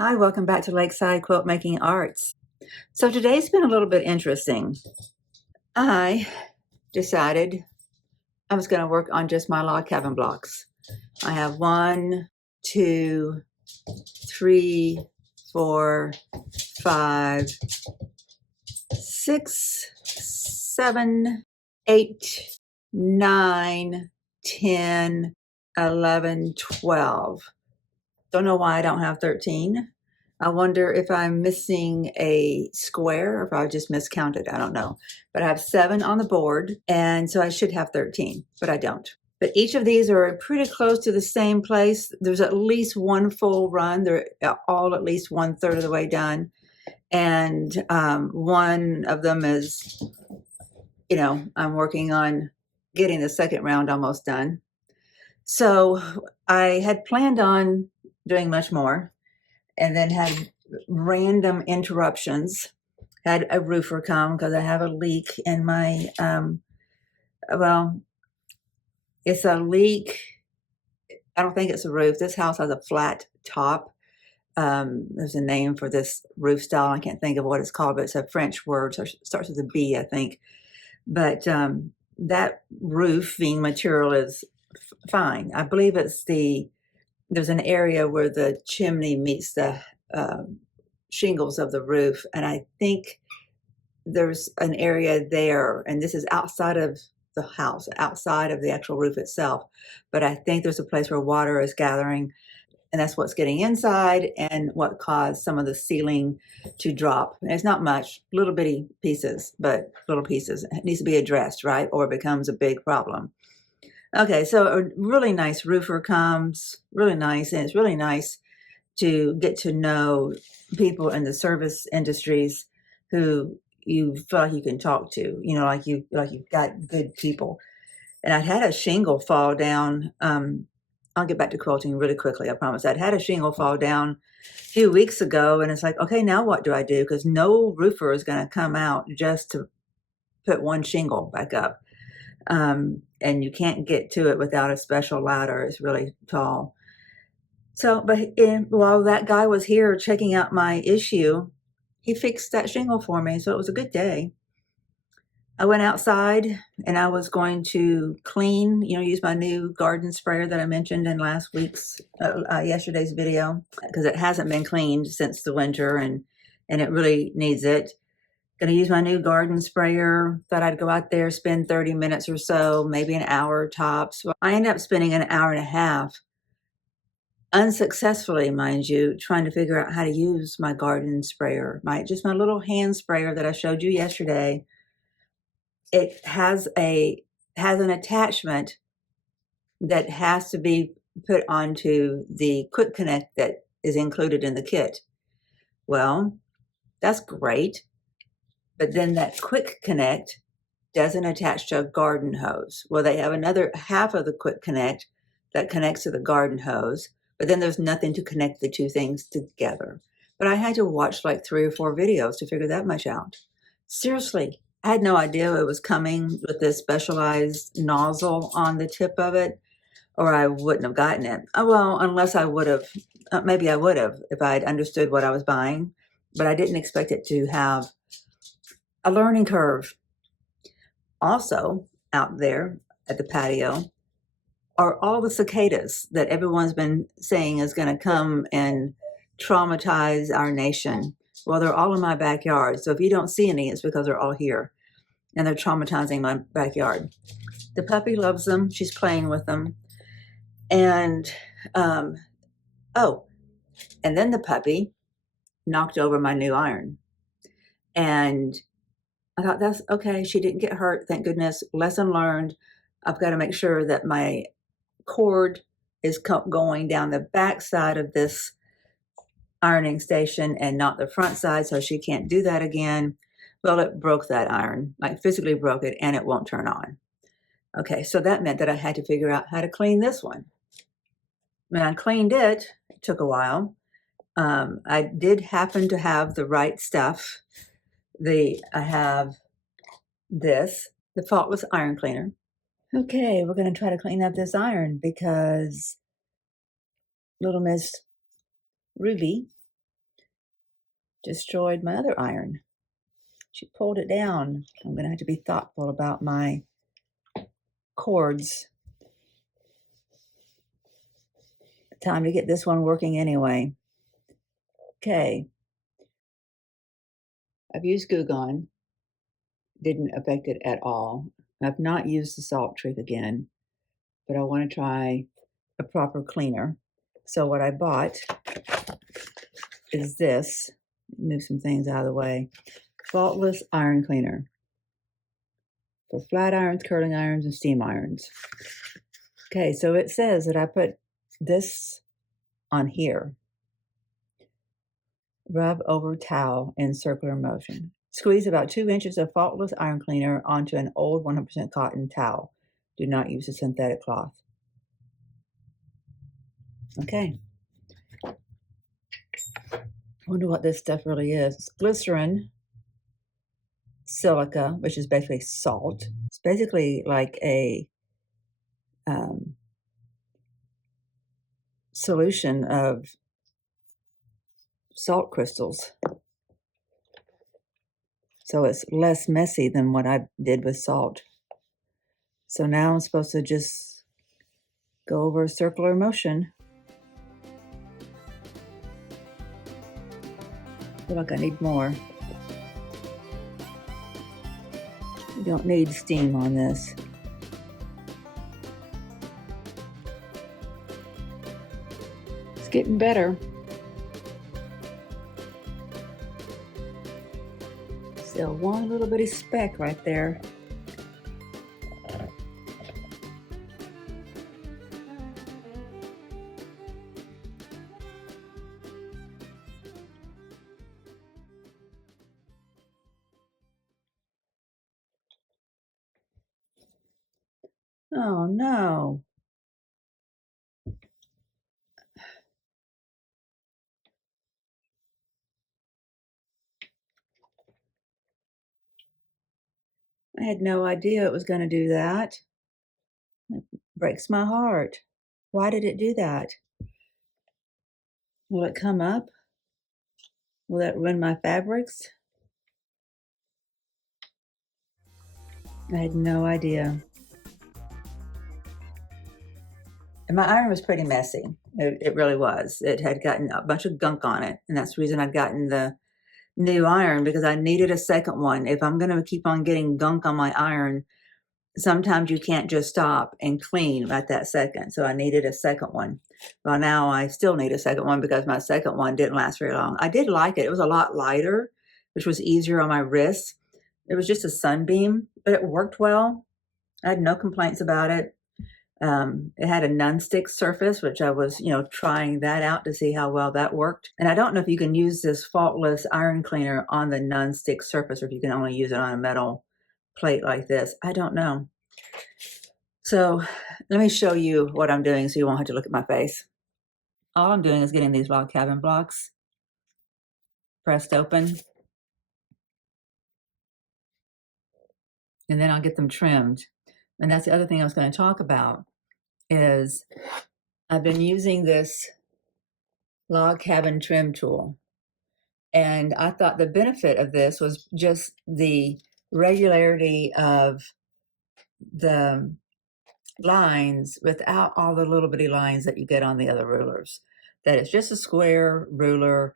Hi, welcome back to Lakeside Quilt Making Arts. So today's been a little bit interesting. I decided I was going to work on just my log cabin blocks. I have 1, 2, 3, 4, 5, 6, 7, 8, 9, 10, 11, 12. Don't know why I don't have 13. I wonder if I'm missing a square or if I just miscounted. I don't know. But I have 7 on the board, and so I should have 13, but I don't. But each of these are pretty close to the same place. There's at least one full run. They're all at least 1/3 of the way done. And one of them is, I'm working on getting the second round almost done. So I had planned on doing much more, and then had random interruptions. Had a roofer come because I have a leak in my, it's a leak. I don't think it's a roof. This house has a flat top. There's a name for this roof style. I can't think of what it's called, but it's a French word. So it starts with a B, I think. But that roofing material is fine. I believe there's an area where the chimney meets the shingles of the roof, and I think there's an area there, and this is outside of the house, outside of the actual roof itself, but I think there's a place where water is gathering, and that's what's getting inside and what caused some of the ceiling to drop. And it's not much, little bitty pieces, but little pieces. It needs to be addressed, right? Or it becomes a big problem. Okay, so a really nice roofer comes, really nice, and it's really nice to get to know people in the service industries who you feel like you can talk to, like you've got good people. And I'd had a shingle fall down. I'll get back to quilting really quickly, I promise. I'd had a shingle fall down a few weeks ago, and it's like, okay, now what do I do? Because no roofer is going to come out just to put one shingle back up. And you can't get to it without a special ladder. It's really tall. So, but while that guy was here checking out my issue, he fixed that shingle for me. So it was a good day. I went outside and I was going to clean, use my new garden sprayer that I mentioned in yesterday's video, because it hasn't been cleaned since the winter and it really needs it. Going to use my new garden sprayer. Thought I'd go out there, spend 30 minutes or so, maybe an hour tops. Well, I ended up spending an hour and a half, unsuccessfully, mind you, trying to figure out how to use my garden sprayer, my little hand sprayer that I showed you yesterday. It has an attachment that has to be put onto the quick connect that is included in the kit. Well, that's great. But then that quick connect doesn't attach to a garden hose. Well, they have another half of the quick connect that connects to the garden hose, but then there's nothing to connect the two things together. But I had to watch like 3 or 4 videos to figure that much out. Seriously, I had no idea it was coming with this specialized nozzle on the tip of it, or I wouldn't have gotten it. Well, unless I would have, maybe I would have if I had understood what I was buying, but I didn't expect it to have a learning curve. Also, out there at the patio are all the cicadas that everyone's been saying is going to come and traumatize our nation. Well, they're all in my backyard. So if you don't see any, it's because they're all here and they're traumatizing my backyard. The puppy loves them. She's playing with them. And, and then the puppy knocked over my new iron. And I thought, that's okay. She didn't get hurt. Thank goodness. Lesson learned. I've got to make sure that my cord is going down the back side of this ironing station and not the front side, so she can't do that again. Well, it broke that iron, like physically broke it, and it won't turn on. Okay, so that meant that I had to figure out how to clean this one. When I cleaned it, it took a while. I did happen to have the right stuff. I have this, the Faultless Iron Cleaner. Okay, we're going to try to clean up this iron because little Miss Ruby destroyed my other iron. She pulled it down. I'm going to have to be thoughtful about my cords. Time to get this one working anyway. Okay. I've used Goo Gone. Didn't affect it at all. I've not used the salt trick again, but I want to try a proper cleaner. So what I bought is this. Move some things out of the way. Faultless iron cleaner for flat irons, curling irons, and steam irons. Okay, so it says that I put this on here. Rub over towel in circular motion. Squeeze about 2 inches of faultless iron cleaner onto an old 100% cotton towel. Do not use a synthetic cloth. Okay. Wonder what this stuff really is. It's glycerin, silica, which is basically salt. It's basically like a solution of salt crystals. So it's less messy than what I did with salt. So now I'm supposed to just go over a circular motion. I feel like I need more. You don't need steam on this. It's getting better. Still one little bitty speck right there. Oh no. I had no idea it was going to do that. It breaks my heart. Why did it do that? Will it come up? Will that ruin my fabrics? I had no idea. And my iron was pretty messy. It really was. It had gotten a bunch of gunk on it. And that's the reason I'd gotten the new iron, because I needed a second one. If I'm going to keep on getting gunk on my iron, sometimes you can't just stop and clean at that second. So I needed a second one. Well, now I still need a second one because my second one didn't last very long. I did like it. It was a lot lighter, which was easier on my wrists. It was just a sunbeam, but it worked well. I had no complaints about it. It had a non-stick surface, which I was, trying that out to see how well that worked. And I don't know if you can use this faultless iron cleaner on the non-stick surface, or if you can only use it on a metal plate like this. I don't know. So let me show you what I'm doing so you won't have to look at my face. All I'm doing is getting these log cabin blocks pressed open. And then I'll get them trimmed. And that's the other thing I was going to talk about is I've been using this log cabin trim tool. And I thought the benefit of this was just the regularity of the lines without all the little bitty lines that you get on the other rulers. That it's just a square ruler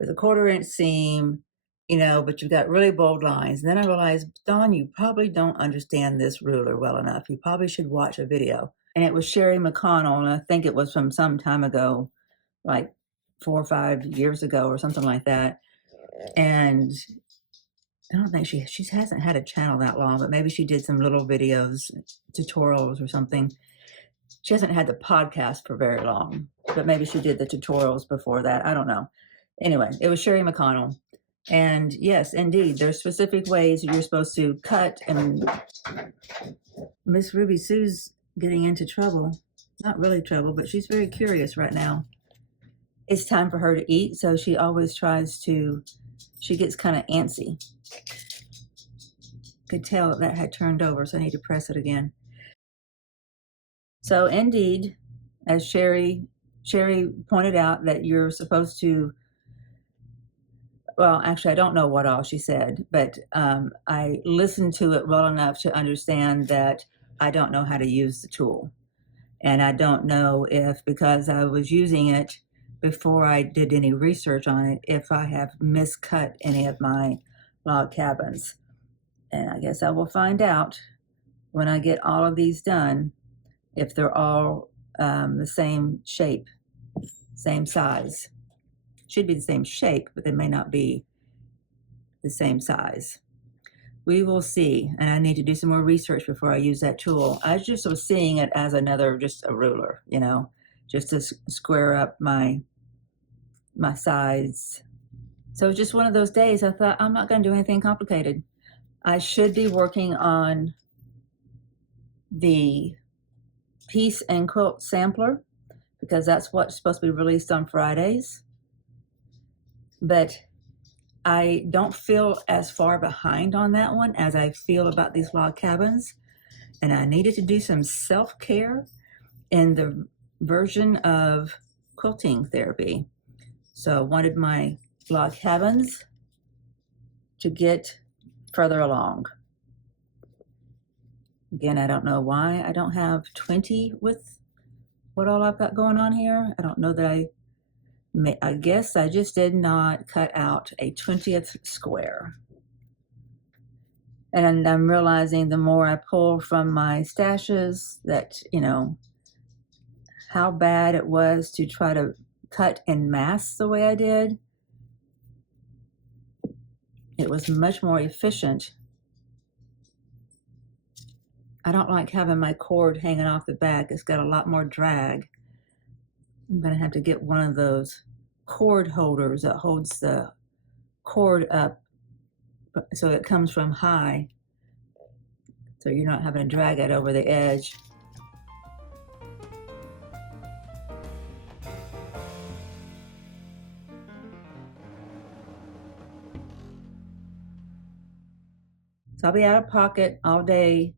with a 1/4 inch seam, but you've got really bold lines. And then I realized, Dawn, you probably don't understand this ruler well enough. You probably should watch a video. And it was Sherry McConnell, and I think it was from some time ago, like 4 or 5 years ago or something like that. And I don't think she hasn't had a channel that long, but maybe she did some little videos, tutorials or something. She hasn't had the podcast for very long, but maybe she did the tutorials before that. I don't know. Anyway, it was Sherry McConnell. And yes, indeed, there's specific ways you're supposed to cut. And Miss Ruby Sue's getting into trouble. Not really trouble, but she's very curious right now. It's time for her to eat, so she always she gets kind of antsy. Could tell that had turned over, so I need to press it again. So indeed, as Sherry pointed out, that you're supposed to well, actually, I don't know what all she said, but I listened to it well enough to understand that I don't know how to use the tool. And I don't know if, because I was using it before I did any research on it, if I have miscut any of my log cabins. And I guess I will find out when I get all of these done, if they're all the same shape, same size. Should be the same shape, but they may not be the same size. We will see, and I need to do some more research before I use that tool. I just was seeing it as another, just a ruler, you know, just to square up my sides. So it's just one of those days I thought, I'm not going to do anything complicated. I should be working on the piece and quilt sampler because that's what's supposed to be released on Fridays. But I don't feel as far behind on that one as I feel about these log cabins. And I needed to do some self-care in the version of quilting therapy. So I wanted my log cabins to get further along. Again, I don't know why I don't have 20 with what all I've got going on here. I don't know that I guess I just did not cut out a 20th square. And I'm realizing the more I pull from my stashes that, you know, how bad it was to try to cut en masse the way I did. It was much more efficient. I don't like having my cord hanging off the back. It's got a lot more drag. I'm going to have to get one of those cord holders that holds the cord up so it comes from high, so you're not having to drag it over the edge. So I'll be out of pocket all day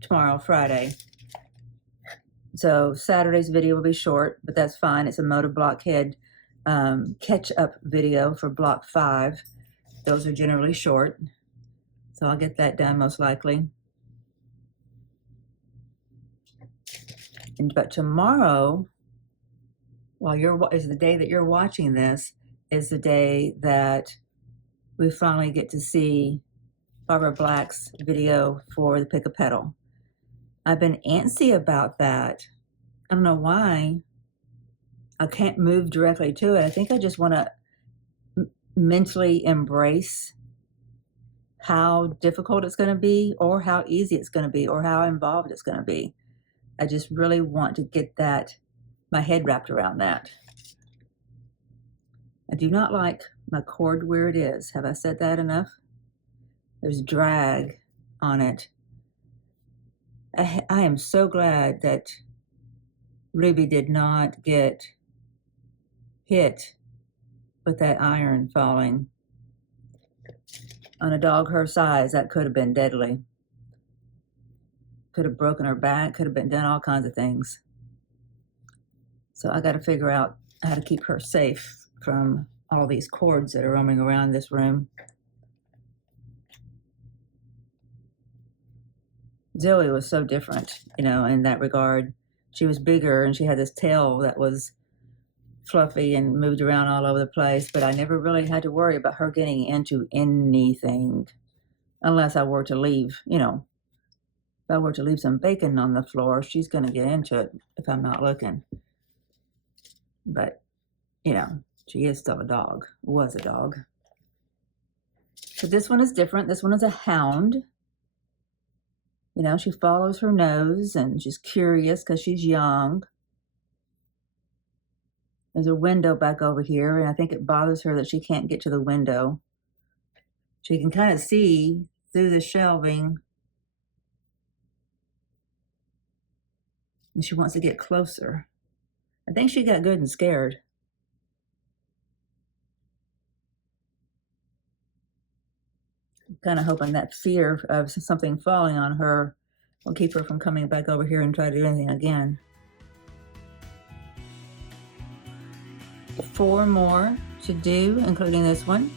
tomorrow, Friday. So Saturday's video will be short, but that's fine. It's a Moda Blockhead catch-up video for Block 5. Those are generally short, so I'll get that done most likely. But tomorrow, is the day that you're watching this, is the day that we finally get to see Barbara Black's video for the Pick a Petal. I've been antsy about that. I don't know why. I can't move directly to it. I think I just want to mentally embrace how difficult it's going to be, or how easy it's going to be, or how involved it's going to be. I just really want to get my head wrapped around that. I do not like my cord where it is. Have I said that enough? There's drag on it. I am so glad that Ruby did not get hit with that iron falling. On a dog her size, that could have been deadly. Could have broken her back, could have been done all kinds of things. So I got to figure out how to keep her safe from all these cords that are roaming around this room. Zoe was so different, you know, in that regard. She was bigger and she had this tail that was fluffy and moved around all over the place, but I never really had to worry about her getting into anything unless I were to leave, you know, if I were to leave some bacon on the floor, she's going to get into it if I'm not looking. But, you know, she is still a dog, was a dog. So this one is different. This one is a hound. You know, she follows her nose and she's curious because she's young. There's a window back over here, and I think it bothers her that she can't get to the window. She can kind of see through the shelving, and she wants to get closer. I think she got good and scared. I'm kind of hoping that fear of something falling on her will keep her from coming back over here and try to do anything again. 4 more to do, including this one.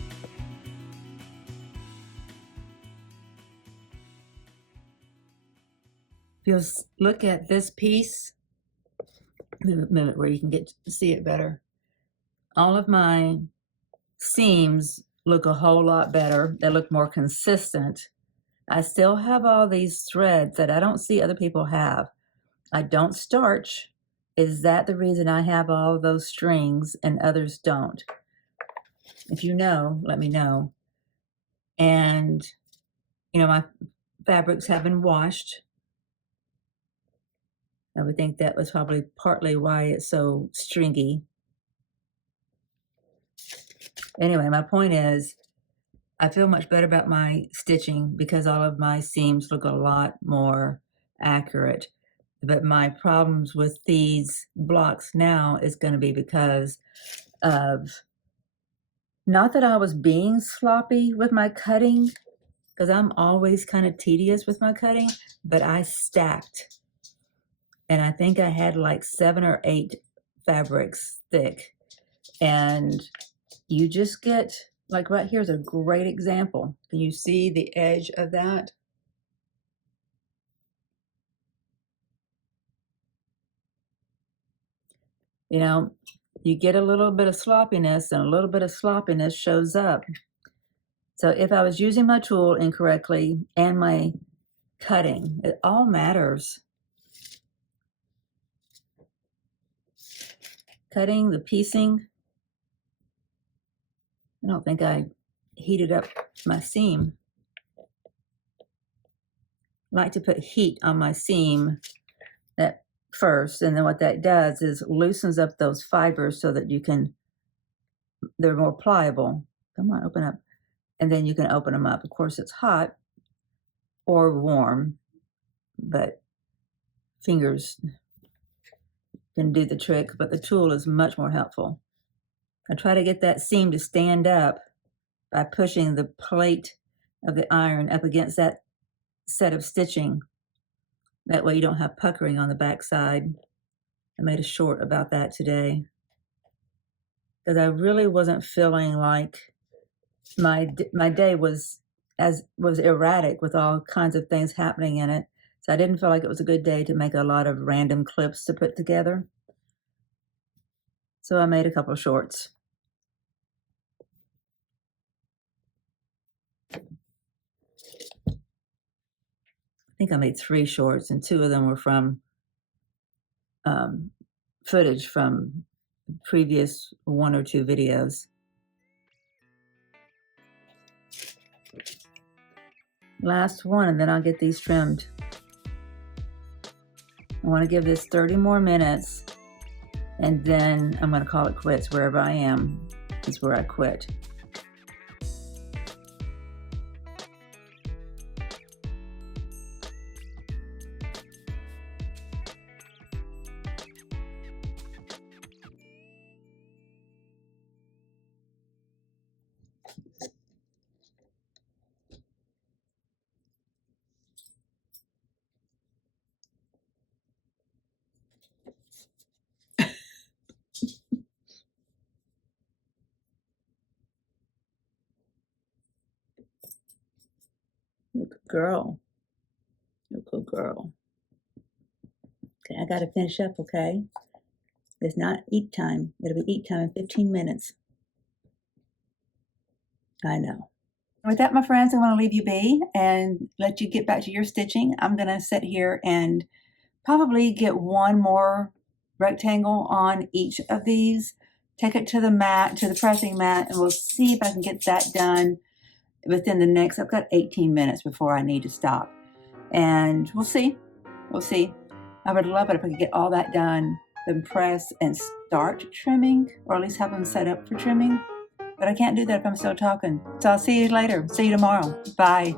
If you'll look at this piece, move it where you can get to see it better. All of my seams look a whole lot better. They look more consistent. I still have all these threads that I don't see other people have. I don't starch. Is that the reason I have all those strings and others don't? If you know, let me know. And, you know, my fabrics have been washed. I would think that was probably partly why it's so stringy. Anyway, my point is, I feel much better about my stitching because all of my seams look a lot more accurate. But my problems with these blocks now is going to be because of, not that I was being sloppy with my cutting, because I'm always kind of tedious with my cutting, but I stacked. And I think I had like 7 or 8 fabrics thick. And you just get, like right here's a great example. Can you see the edge of that? You know, you get a little bit of sloppiness, and a little bit of sloppiness shows up. So if I was using my tool incorrectly and my cutting, it all matters. Cutting, the piecing. I don't think I heated up my seam. I like to put heat on my seam at first, and then what that does is loosens up those fibers so that you can, they're more pliable. Come on, open up. And then you can open them up. Of course, it's hot or warm, but fingers can do the trick, but the tool is much more helpful. I try to get that seam to stand up by pushing the plate of the iron up against that set of stitching. That way you don't have puckering on the back side. I made a short about that today because I really wasn't feeling like my day was erratic with all kinds of things happening in it. So I didn't feel like it was a good day to make a lot of random clips to put together. So I made a couple of shorts. I think I made 3 shorts, and 2 of them were from footage from previous 1 or 2 videos. Last one, and then I'll get these trimmed. I want to give this 30 more minutes, and then I'm going to call it quits. Wherever I am is where I quit. Good girl. Good girl. Okay, I got to finish up, okay? It's not eat time. It'll be eat time in 15 minutes. I know. With that, my friends, I want to leave you be and let you get back to your stitching. I'm going to sit here and probably get 1 more rectangle on each of these, take it to the mat, to the pressing mat, and we'll see if I can get that done within the next, I've got 18 minutes before I need to stop. And we'll see. We'll see. I would love it if I could get all that done, then press and start trimming, or at least have them set up for trimming. But I can't do that if I'm still talking. So I'll see you later. See you tomorrow. Bye.